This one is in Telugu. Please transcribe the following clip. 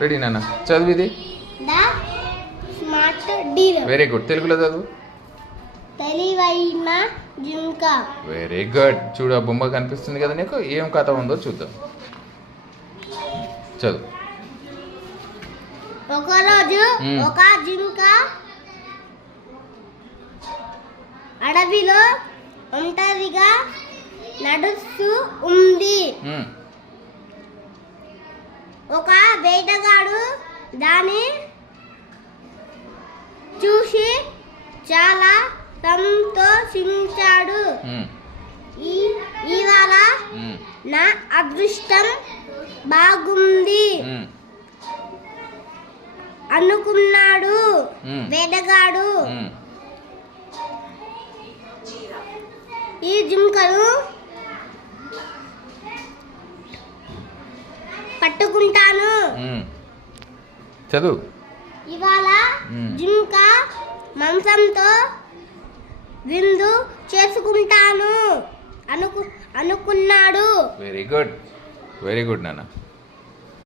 రెడీ నాన్న చదువు ఇది. Very good. తెలుగులో చదువు. తెలివైన జింక. Very good. చూడు ఆ బొమ్మ కనిపిస్తుంది కదా నీకు, ఏం కథ ఉందో చూద్దాం. చదువు. ఒకరోజు ఒక జింక అడవిలో ఒంటరిగా నడుస్తూ ఉంది. ఒక వేటగాడు దాన్ని చూసి చాలా సంతోషించాడు. ఇవాళ నా అదృష్టం బాగుంది అనుకున్నాడు వేటగాడు. ఈ జింకను పట్టుకుంటాను. చదువు. ఇవాళ జింక మాంసంతో విందు చేసుకుంటాను అనుకున్నాడు. Very good. వెరీ గుడ్ నాన్న.